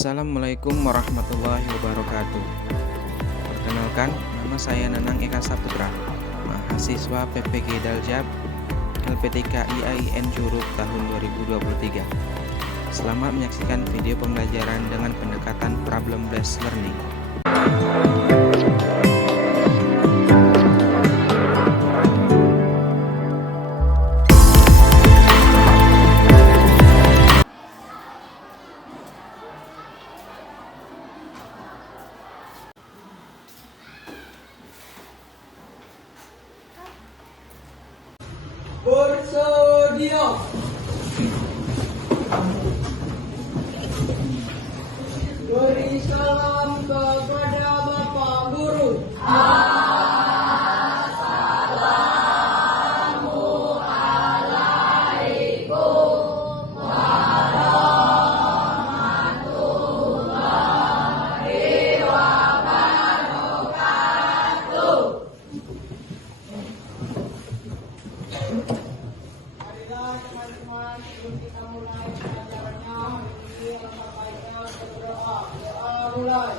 Assalamualaikum warahmatullahi wabarakatuh. Perkenalkan, nama saya Nanang Eka Saputra, mahasiswa PPG Daljab LPTK IAIN Curug tahun 2023. Selamat menyaksikan video pembelajaran dengan pendekatan problem based learning. Bersedia. Beri salam kepada Bapak Guru. Marilah teman-teman, sebelum kita mulai pelajarannya, ini alangkah baiknya berdoa. Doa mulai.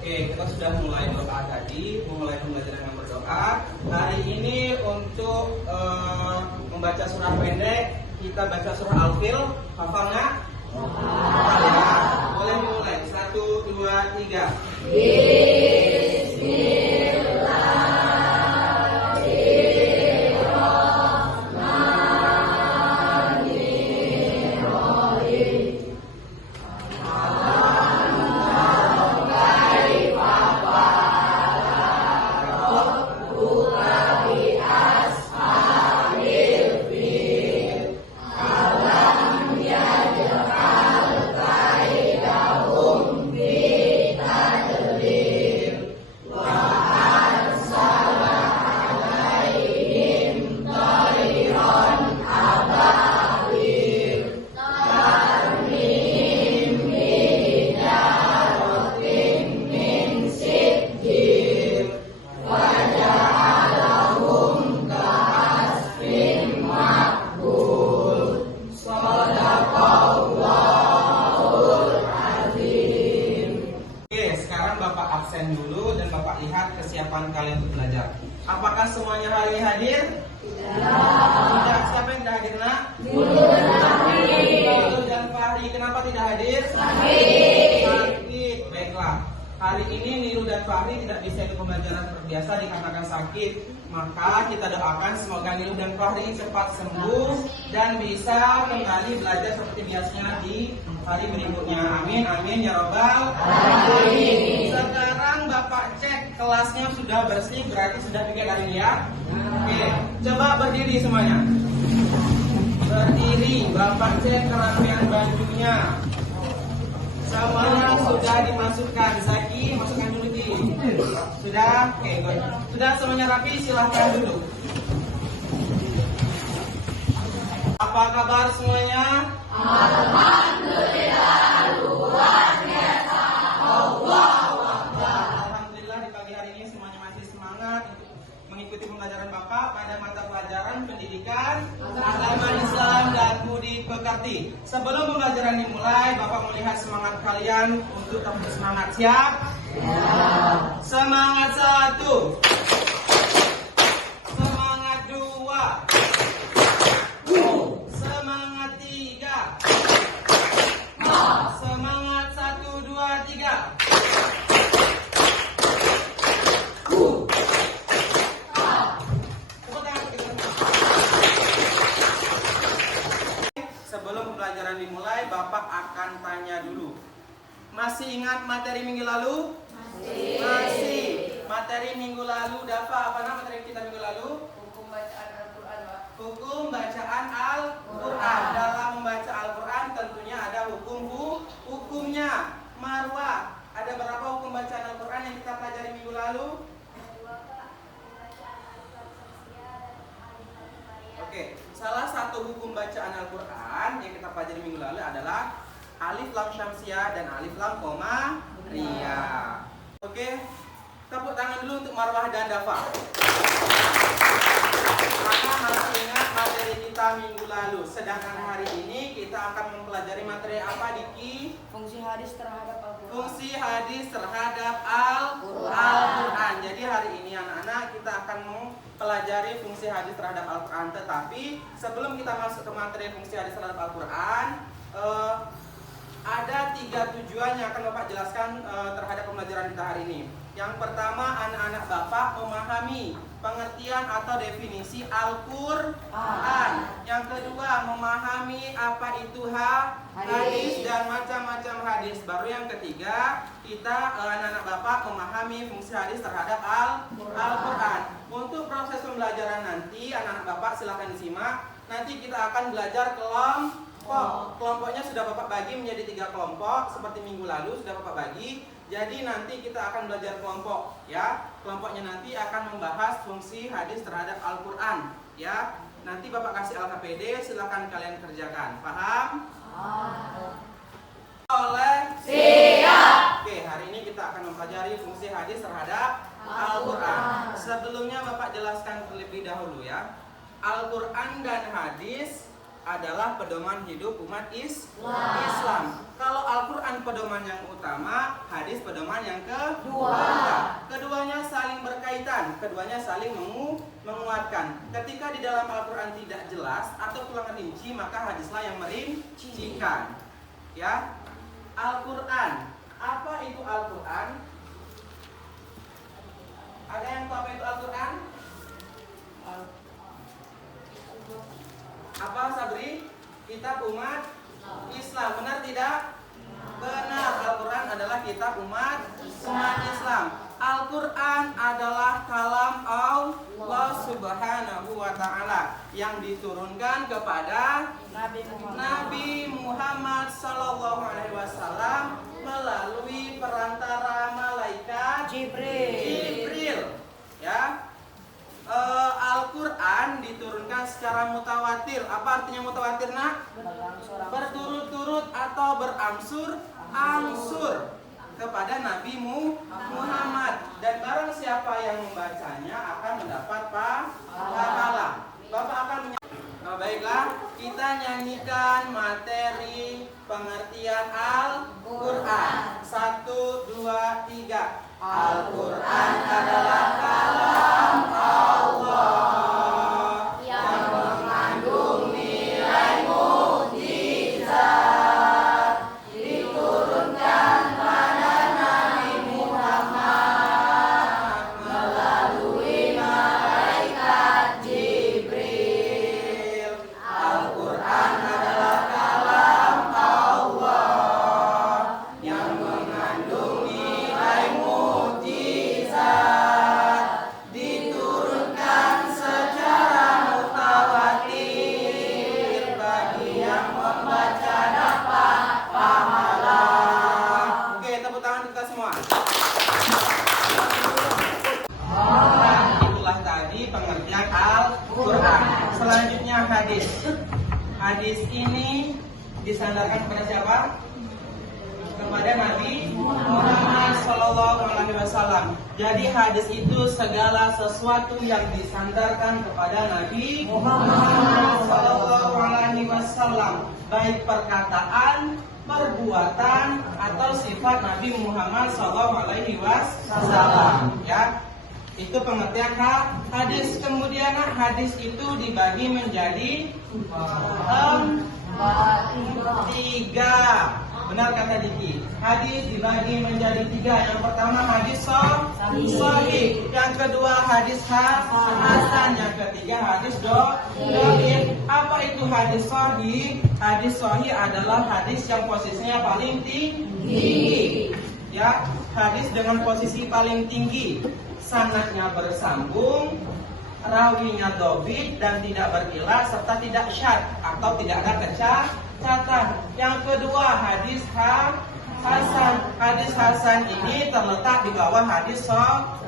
Oke, kita sudah mulai doa tadi, memulai pembelajaran dengan berdoa. Hari ini untuk membaca surah pendek, kita baca surah Al-Fil. Hafal nggak? Hafal ya. Boleh mulai. 1, 2, 3. Bapak absen dulu dan Bapak lihat kesiapan kalian untuk belajar. Apakah semuanya hari ini hadir? Tidak. Siapa yang tidak hadir, nak? Guru dan Fahri. Kenapa tidak hadir? Sakit. Baiklah. hari ini Nilu dan Fahri tidak bisa ikut pembelajaran seperti biasa dikarenakan sakit. Maka kita doakan semoga Nilu dan Fahri cepat sembuh dan bisa kembali belajar seperti biasanya di hari berikutnya. Amin, amin ya robbal alamin. Sekarang Bapak cek kelasnya sudah bersih, berarti sudah pikir hari ini ya. Oke, coba berdiri semuanya. Berdiri, Bapak cek kerapian bajunya. Semuanya sudah dimasukkan. Zaki, masukkan dulu Ki. Sudah? Oke, good. Sudah semuanya rapi, silahkan duduk. Apa kabar semuanya? Alhamdulillah, luar biasa. Alhamdulillah di pagi hari ini semuanya masih semangat untuk mengikuti pembelajaran Bapak pada mata pelajaran pendidikan agama Islam dan budi pekerti. Sebelum pembelajaran dimulai, Bapak melihat semangat kalian untuk tetap bersemangat. Siap? Semangat 1, semangat 2, semangat 3, semangat 1, 2, 3. Sebelum pembelajaran dimulai, Bapak akan tanya dulu. Masih ingat materi minggu lalu? Masih. Materi minggu lalu, Dafa, apa nama materi kita minggu lalu? Hukum bacaan Al-Quran, Pak. Hukum bacaan Al-Quran. Dalam membaca Al-Quran tentunya ada hukumnya. Marwah, ada berapa hukum bacaan Al-Quran yang kita pelajari minggu lalu? Oke, salah satu hukum bacaan Al-Quran yang kita pelajari minggu lalu adalah alif lam syamsiah dan alif lam koma ria. Oke, tepuk tangan dulu untuk Marwah dan Dafa. Karena masih ingat materi kita minggu lalu. Sedangkan hari ini kita akan mempelajari materi apa, Diki? Fungsi hadis terhadap Al-Quran. Fungsi hadis terhadap Al-Quran. Jadi hari ini anak-anak kita akan mempelajari fungsi hadis terhadap Al-Quran. Tetapi sebelum kita masuk ke materi fungsi hadis terhadap Al-Quran, ada 3 tujuan yang akan Bapak jelaskan terhadap pembelajaran kita hari ini. Yang pertama, anak-anak Bapak memahami pengertian atau definisi Al-Quran. Yang kedua, memahami apa itu hadis dan macam-macam hadis. Baru yang ketiga, kita anak-anak Bapak memahami fungsi hadis terhadap Al-Quran. Untuk proses pembelajaran nanti, anak-anak Bapak silahkan disimak. Nanti kita akan belajar kelompok. Kelompoknya sudah Bapak bagi menjadi 3 kelompok seperti minggu lalu sudah Bapak bagi. Jadi nanti kita akan belajar kelompok ya. Kelompoknya nanti akan membahas fungsi hadis terhadap Al-Quran ya. Nanti Bapak kasih LKPD, silakan kalian kerjakan. Paham? Oleh siap. Oke, hari ini kita akan mempelajari fungsi hadis terhadap Al-Quran. Sebelumnya Bapak jelaskan terlebih dahulu ya. Al-Quran dan hadis adalah pedoman hidup umat Islam. Kalau Al-Quran pedoman yang utama, hadis pedoman yang kedua. Keduanya saling berkaitan, keduanya saling menguatkan. Ketika di dalam Al-Quran tidak jelas atau kurang rinci, maka hadislah yang merincikan. Ya, Al-Quran. Apa itu Al-Quran? Ada yang tahu apa itu Al-Quran? Apa Sabri? Kitab umat Islam. Benar tidak? Benar. Al-Quran adalah kitab umat Islam. Al-Quran adalah kalam Allah Subhanahu wa Ta'ala yang diturunkan kepada Nabi Muhammad Sallallahu Alaihi Wasallam melalui perantara malaikat Jibril. Ya. Al-Quran diturunkan secara mutawatir. Apa artinya mutawatir, nak? Berturut-turut atau berangsur-angsur kepada Nabi Muhammad. Dan barang siapa yang membacanya akan mendapat pahala. Bapak akan baiklah, kita nyanyikan materi pengertian Al-Quran. 1, 2, 3. Al-Quran adalah kalam Allah yang mengandung nilai mukjizat, diturunkan pada Nabi Muhammad hadis. Hadis ini disandarkan kepada siapa? Kepada Nabi Muhammad SAW. Jadi hadis itu segala sesuatu yang disandarkan kepada Nabi Muhammad SAW, baik perkataan, perbuatan, atau sifat Nabi Muhammad SAW. Ya, itu pengertian hadis. Kemudian hadis itu dibagi menjadi tiga. Benar kata Diki. Hadis dibagi menjadi tiga. Yang pertama hadis sahih. Yang kedua hadis hasan. Yang ketiga hadis dhaif. Apa itu hadis sahih? Hadis sahih adalah hadis yang posisinya paling tinggi. Ya, hadis dengan posisi paling tinggi. Sanadnya bersambung, rawinya dhabit dan tidak berkilah serta tidak syadz atau tidak ada kecacatan. Yang kedua hadis hasan. Hadis hasan ini terletak di bawah hadis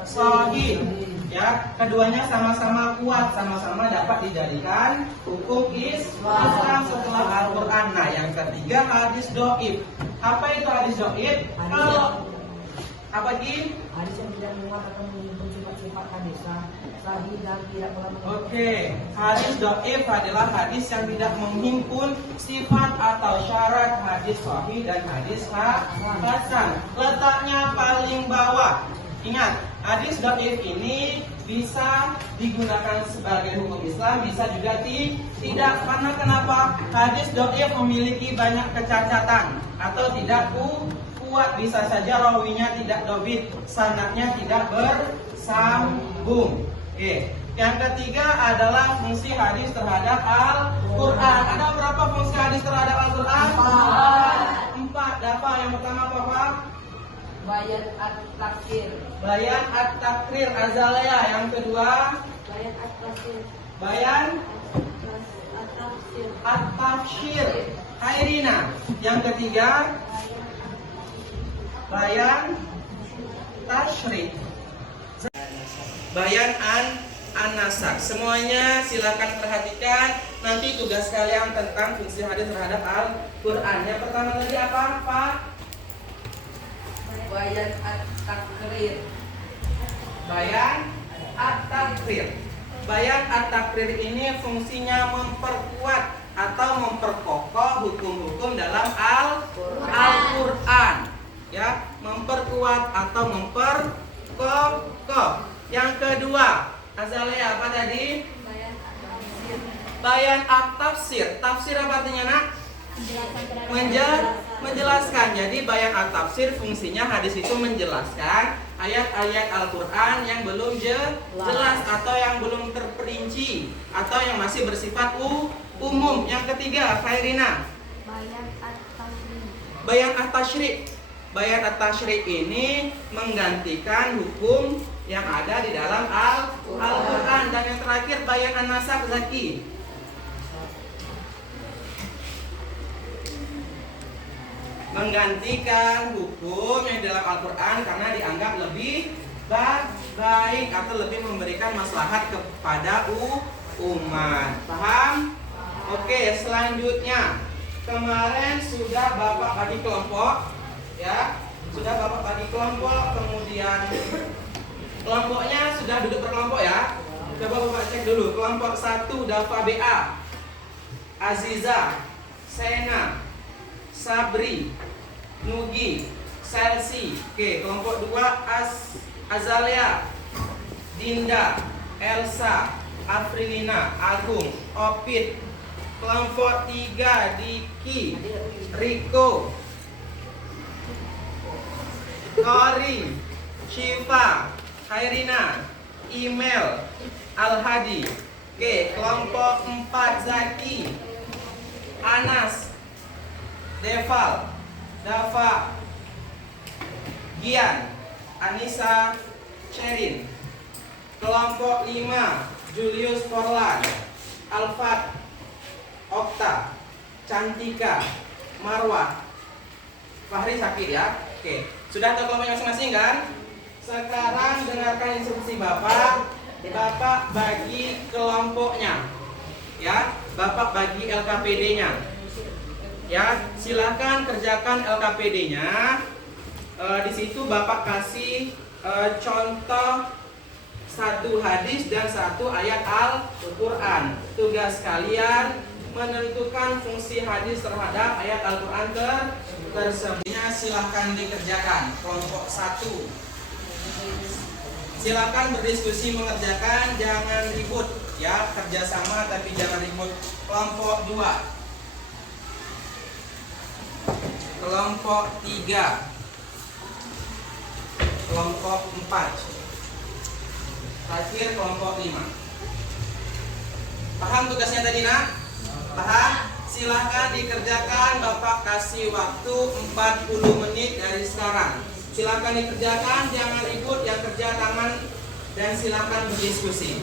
sahih. Ya, keduanya sama-sama kuat, sama-sama dapat dijadikan hukum Islam setelah Al-Qur'an. Nah, yang ketiga hadis dhaif. Apa itu hadis dhaif? Kalau apa Ki? Hadis yang tidak muat atau menyinggung sifat-sifat hadis sahih dan tidak Oke, hadis dhaif adalah hadis yang tidak menghimpun sifat atau syarat hadis sahih dan hadis hasan. Letaknya paling bawah. Ingat, hadis dhaif ini bisa digunakan sebagai hukum Islam, bisa juga tidak. Karena kenapa? Hadis dhaif memiliki banyak kecacatan atau tidak kuat, bisa saja rawinya tidak dhabit, sanadnya tidak bersambung. Oke. Yang ketiga adalah fungsi hadis terhadap Al-Qur'an. Ada berapa fungsi hadis terhadap Al-Qur'an? 4. Apa yang pertama apa? Bayan at-takfir. Bayan at-takrir azalaya. Yang kedua Bayan at-takfir. bayan At-tafsir. at-tafsir. Khairina. Yang ketiga bayan tasyrik. Bayan an-nasak. Semuanya silakan perhatikan. Nanti tugas kalian tentang fungsi hadis terhadap Al-Qur'an. Yang pertama tadi apa, Pak? Bayan at-takrir. Bayan at-takrir. Bayan at-takrir ini fungsinya memperkuat atau memperkokoh hukum-hukum dalam Al-Qur'an. Ya, memperkuat atau memperkokoh. Yang kedua, Azalea apa tadi? Bayan at-tafsir. Bayan at-tafsir. Tafsir apa artinya, Nak? Menjelaskan. Jadi bayan at-tafsir fungsinya hadis itu menjelaskan ayat-ayat Al-Qur'an yang belum jelas atau yang belum terperinci atau yang masih bersifat umum. Yang ketiga, Khairina. Bayan at-tafsir. Bayan at-tasyrik. Bayan at-tasyrik ini menggantikan hukum yang ada di dalam Al-Qur'an. Dan yang terakhir bayan an-nasakh, Zaki. Menggantikan hukum yang di dalam Al-Qur'an karena dianggap lebih baik atau lebih memberikan maslahat kepada umat. Paham? Oke, selanjutnya. Kemarin sudah Bapak bagi kelompok, ya. Sudah Bapak bagi kelompok, kemudian kelompoknya sudah duduk berkelompok ya. Coba Bapak cek dulu. Kelompok 1 Dafa BA, Aziza, Sena, Sabri, Nugi, Selsi. Oke, kelompok 2 Azalea, Dinda, Elsa, Afrilina, Agung, Opit. Kelompok 3 Diki, Riko, Kori, Syifa, Khairina, Email, Al-Hadi. Oke, kelompok 4 Zaki, Anas, Deval, Dafa, Gian, Anissa, Sherin. Kelompok 5 Julius Forlan, Alfat, Okta, Cantika, Marwah. Fahri sakit ya. Oke, sudah tahu kelompoknya masing-masing kan? Sekarang dengarkan instruksi Bapak. Bapak bagi kelompoknya. Ya. Bapak bagi LKPD-nya. Ya, silakan kerjakan LKPD-nya. Di situ Bapak kasih contoh satu hadis dan satu ayat Al-Quran. Tugas kalian menentukan fungsi hadis terhadap ayat Al-Quran tersebut. Silahkan dikerjakan. Kelompok 1. Silakan berdiskusi mengerjakan, jangan ribut ya, kerjasama tapi jangan ribut. Kelompok 2. Kelompok 3. Kelompok 4. Terakhir kelompok 5. Paham tugasnya tadi nak? Paham? Silahkan dikerjakan. Bapak kasih waktu 40 menit dari sekarang. Silahkan dikerjakan, jangan ribut, yang kerja tangan, dan silahkan berdiskusi.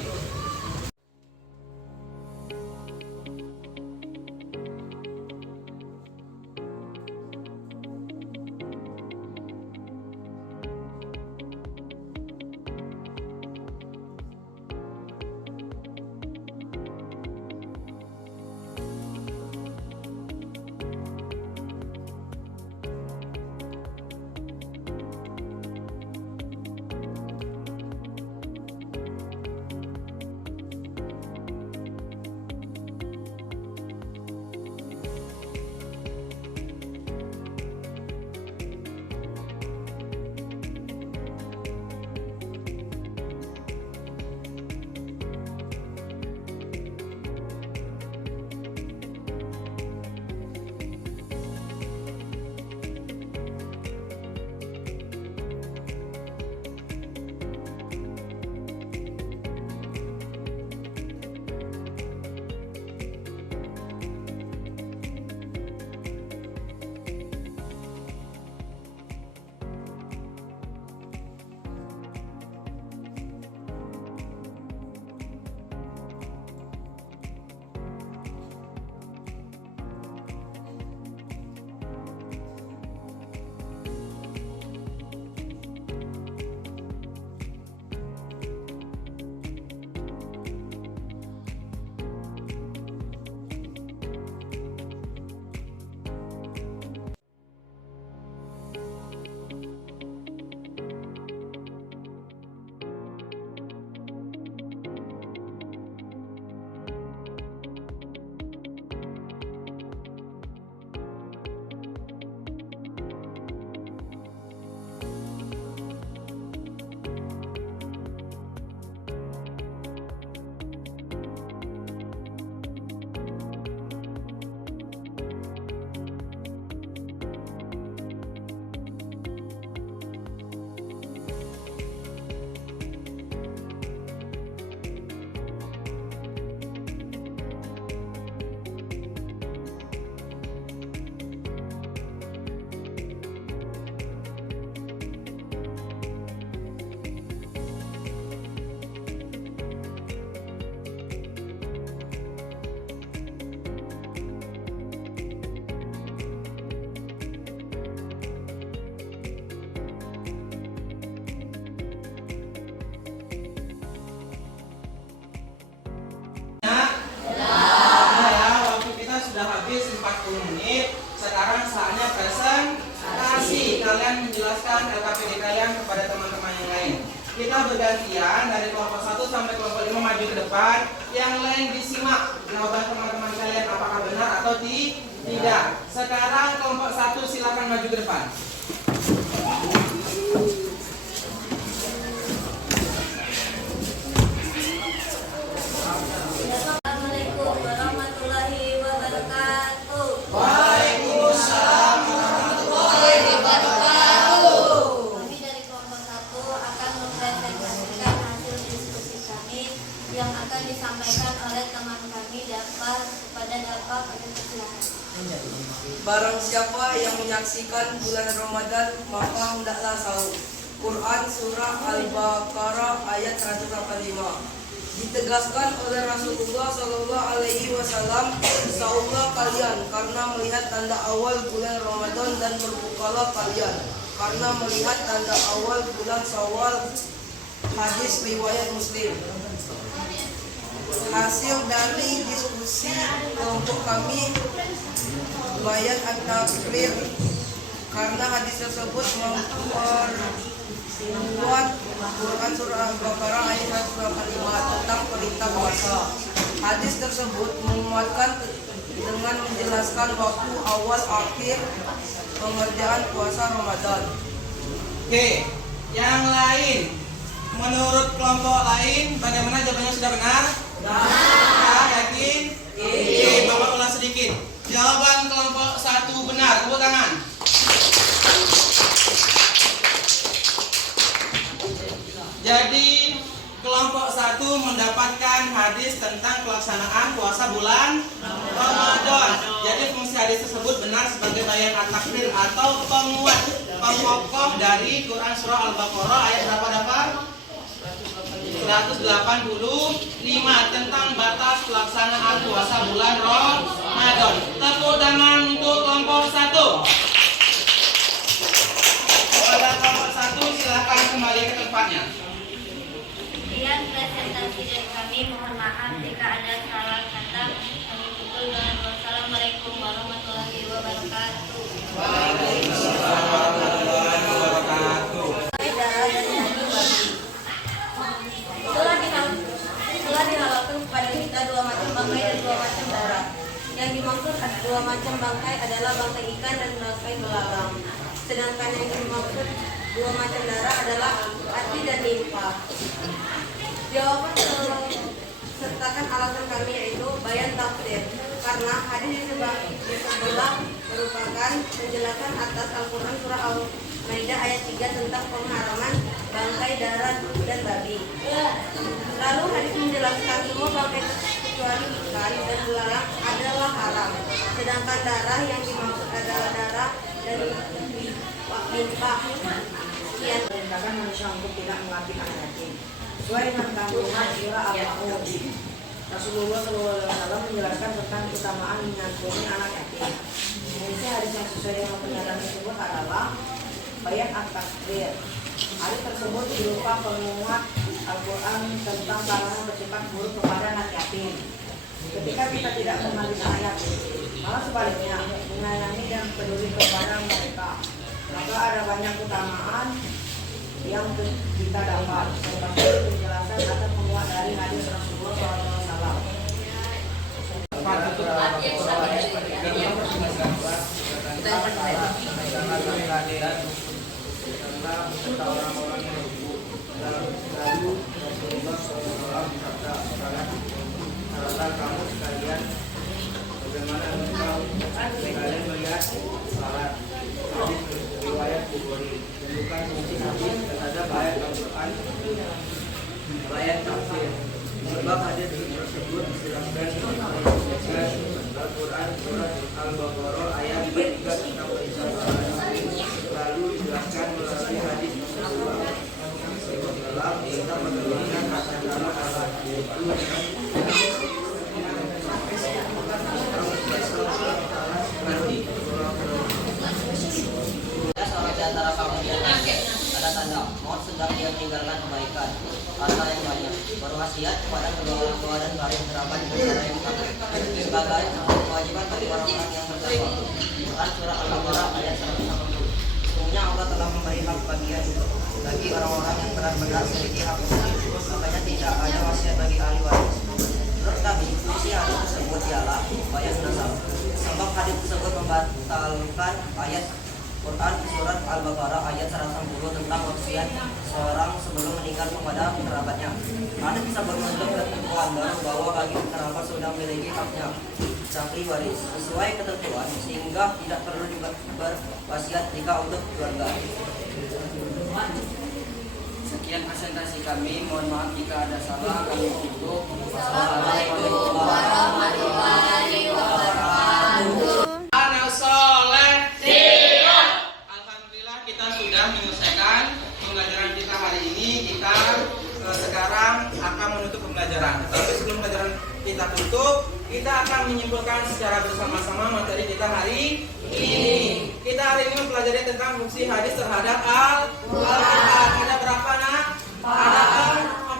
Sekarang saatnya presentasi. Kalian menjelaskan LKPD kalian kepada teman-teman yang lain. Kita bergantian dari kelompok 1 sampai kelompok 5 maju ke depan. Yang lain disimak jawaban teman-teman kalian apakah benar atau tidak. Sekarang kelompok 1 silakan maju ke depan. Assalamualaikum warahmatullahi wabarakatuh. Waalaikumsalam warahmatullahi wabarakatuh. Kami dari kelompok 1 akan mempresentasikan hasil diskusi kami yang akan disampaikan oleh teman kami dapat kepada Dapat persilakan. Barang siapa yang menyaksikan bulan Ramadan maka hendaklah sahur. Quran Surah Al-Baqarah ayat 185. Ditegaskan oleh Rasulullah Shallallahu Alaihi Wasallam, sahurlah kalian karena melihat tanda awal bulan Ramadan dan berbukalah kalian karena melihat tanda awal bulan Syawal. Hadis riwayat Muslim. Hasil dari diskusi kelompok kami bayat at-takrir karena hadis tersebut memperkuat Quran surah Al-Baqarah ayat 185 tentang perintah puasa. Hadis tersebut menguatkan dengan menjelaskan waktu awal akhir pengerjaan puasa Ramadan. Oke, yang lain, menurut kelompok lain, bagaimana jawabannya sudah benar? Benar. Yakin? Oke, Bapak ulang sedikit. Jawaban kelompok 1 benar. Tepuk tangan. Jadi kelompok 1 mendapatkan hadis tentang pelaksanaan puasa bulan Ramadan. Jadi fungsi hadis tersebut benar sebagai bayan at-takrir atau penguat, pengokoh dari Quran surah Al-Baqarah ayat berapa dapat? 185 tentang batas pelaksanaan puasa bulan Ramadan. Tepuk tangan untuk kelompok 1. Kepada kelompok 1 silakan kembali ke tempatnya. Sekian presentasi dari kami. Mohon maaf jika ada salah kata. Kami tutup dengan wassalamualaikum warahmatullahi wabarakatuh. Waalaikumsalam warahmatullahi wabarakatuh. Darah dari daging babi. Telah dihalalkan kepada kita dua macam bangkai dan dua macam darah. Yang dimaksud dua macam bangkai adalah bangkai ikan dan bangkai belalang. Sedangkan yang dimaksud dua macam darah adalah hati dan limpa. Jawaban sertakan alasan kami yaitu bayan tafsir, karena hadis di sebelah merupakan penjelasan atas Al-Quran surah Al-Maidah ayat 3 tentang pengharaman bangkai darah dan babi. Lalu hadis menjelaskan semua bangkai kecuali ikan dan belalang adalah haram, sedangkan darah yang dimaksud adalah darah dan limpa. Sekian. Perintahkan manusia untuk tidak mengambil anak yatim. Sesuai dengan kandungan surah Al-Baqarah, Rasulullah SAW menjelaskan tentang keutamaan menyantuni anak yatim. Indonesia hadis yang sesuai dengan pernyataan tersebut adalah bayat at-takrir. Hadis tersebut berupa penguat Al-Quran tentang larangan bersifat buruk kepada anak yatim. Ketika kita tidak mengambil anak yatim, malah sebaliknya menyayangi dan peduli kepada mereka, maka ada banyak keutamaan yang kita dapat. Seperti penjelasan atau penguat dari hadis Rasulullah SAW. Kamu sekalian, bagaimana engkau sekalian melihat salat hadis riwayat Bukhari, menunjukkan fungsi hadis terhadap ayat Al-Quran, ayat tafsir. Sebab hadis tersebut dijelaskan Al-Quran surah Al-Baqarah ayat 3 tentang perintah salat, lalu dijelaskan melalui hadis tersebut dalam kita menurunkan akan dalam salat, yaitu seorang di antara kamu ada tanda maut sedang dia meninggalkan kebaikan harta yang banyak, berwasiat kepada kedua orang tua dan karib kerabat di negara yang kafir sebagai kewajiban bagi orang-orang yang bertakwa. Quran surah Al-Baqarah ayat 180. Sesungguhnya Allah telah memberi hak bagian bagi orang-orang yang benar-benar memiliki hak tersebut, makanya tidak ada wasiat bagi ahli waris. Menurut kami, fungsi hadis tersebut ialah bayat nasab. Sebab hadis tersebut membatalkan ayat Quran surat Al-Baqarah ayat 160 tentang wasiat seorang sebelum meninggal kepada kerabatnya. Hadis tersebut menunjukkan ketentuan baru bahwa bagi kerabat sudah memiliki haknya ahli waris sesuai ketentuan, sehingga tidak perlu berwasiat jika untuk keluarga. Sekian presentasi kami. Mohon maaf jika ada salah. Kami tutup. Wassalamualaikum warahmatullahi wabarakatuh. Anak soleh. Siap. Alhamdulillah kita sudah menyelesaikan pembelajaran kita hari ini. Kita sekarang akan menutup pembelajaran. Tapi sebelum pembelajaran kita tutup, kita akan menyimpulkan secara bersama-sama materi kita hari ini. Kita hari ini mempelajari tentang fungsi hadis terhadap Al-Quran. Ada berapa nak? Ada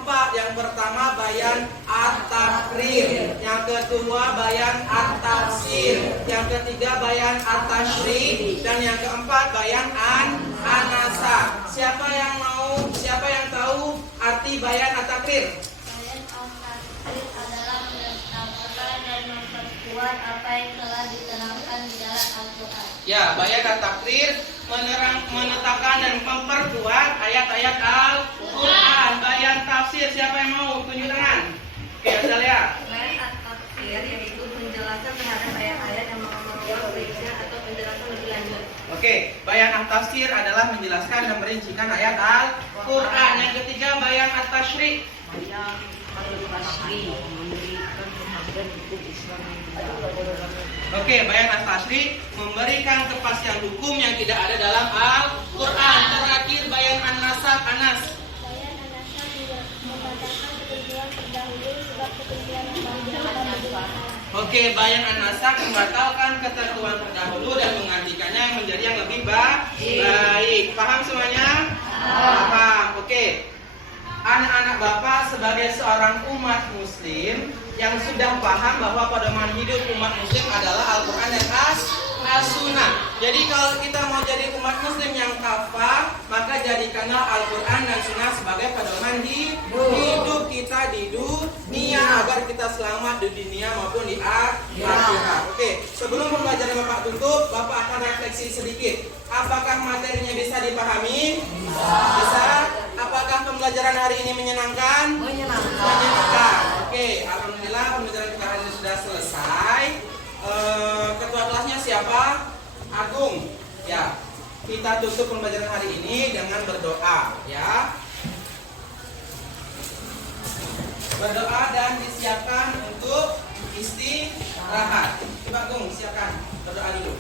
4. Yang pertama bayan at-takrir, yang kedua bayan at-tafsir, yang ketiga bayan at-tashri, dan yang keempat bayan an-nasa. Siapa yang tahu arti bayan at-takrir? Bayan al-takrir adalah menetapkan dan memperkuat apa yang telah diterangkan di dalam Al-Quran. Ya, bayan at-takrir menetapkan dan memperkuat ayat-ayat Al-Quran. Bayan tafsir, siapa yang mau tunjuk tangan? Oke, Azalea. Bayan at-tafsir yaitu penjelasan terhadap ayat-ayat yang memerlukan perincian atau penjelasan lebih lanjut. Oke, bayan at-tafsir adalah menjelaskan dan merincikan ayat Al-Quran. Yang ketiga bayan at-tashri. Bayan al-Tasri memberikan penghapusan hukum Islam yang tidak. Oke, bayan at-tashri memberikan kepastian hukum yang tidak ada dalam Al-Quran. Terakhir bayan an-nasakh, Anas. Bayan an-nasakh juga membatalkan ketentuan terdahulu sebab ketentuan yang baru akan menjadi Oke, bayan an-nasakh membatalkan ketentuan terdahulu dan menggantikannya menjadi yang lebih baik. Paham semuanya? Paham. Oke. Anak-anak Bapak sebagai seorang umat muslim yang sudah paham bahwa pedoman hidup umat muslim adalah Al-Quran dan As-Sunnah. Jadi kalau kita mau jadi umat muslim yang kafah, maka jadikanlah Al-Quran dan Sunnah sebagai pedoman hidup kita di dunia agar kita selamat di dunia maupun di akhirat. Oke, sebelum pembelajaran Bapak tutup, Bapak akan refleksi sedikit. Apakah materinya bisa dipahami? Bisa. Apakah pembelajaran hari ini menyenangkan? Menyenangkan. Oke, alhamdulillah pembelajaran kita hari ini sudah selesai. Ketua kelasnya siapa? Agung. Ya. Kita tutup pembelajaran hari ini dengan berdoa, ya. Berdoa dan disiapkan untuk istirahat. Coba Agung, siapkan berdoa dulu.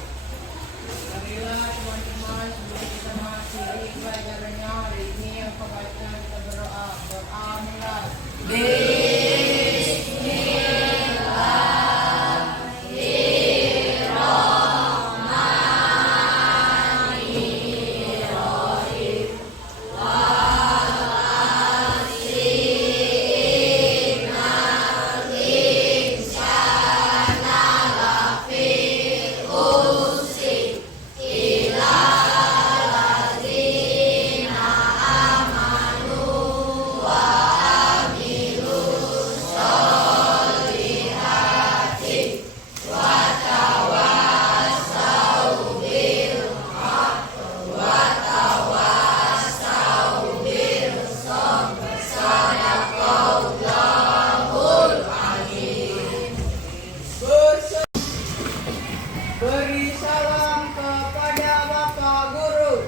Alhamdulillah teman-teman, sebelum kita mengakhiri pelajarannya hari ini, apa baiknya kita berdoa. Doa mulai. Beri salam kepada Bapak Guru.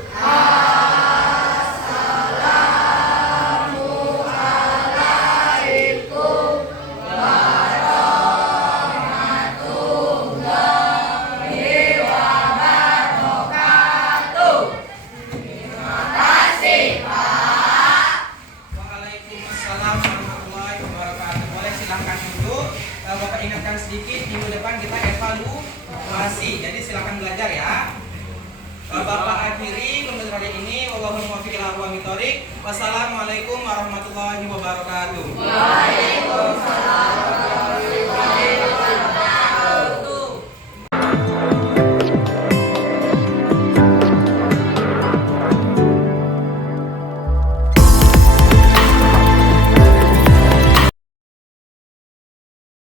Waalaikumsalam warahmatullahi wabarakatuh. Boleh silahkan duduk. Bapak ingatkan sedikit, minggu depan kita evaluasi. Jadi silakan belajar ya. Bapak akhiri pembelajaran ini. Wallahul muwaffiq ila aqwamit thoriq. Wassalamualaikum warahmatullahi wabarakatuh. Waalaikumsalam.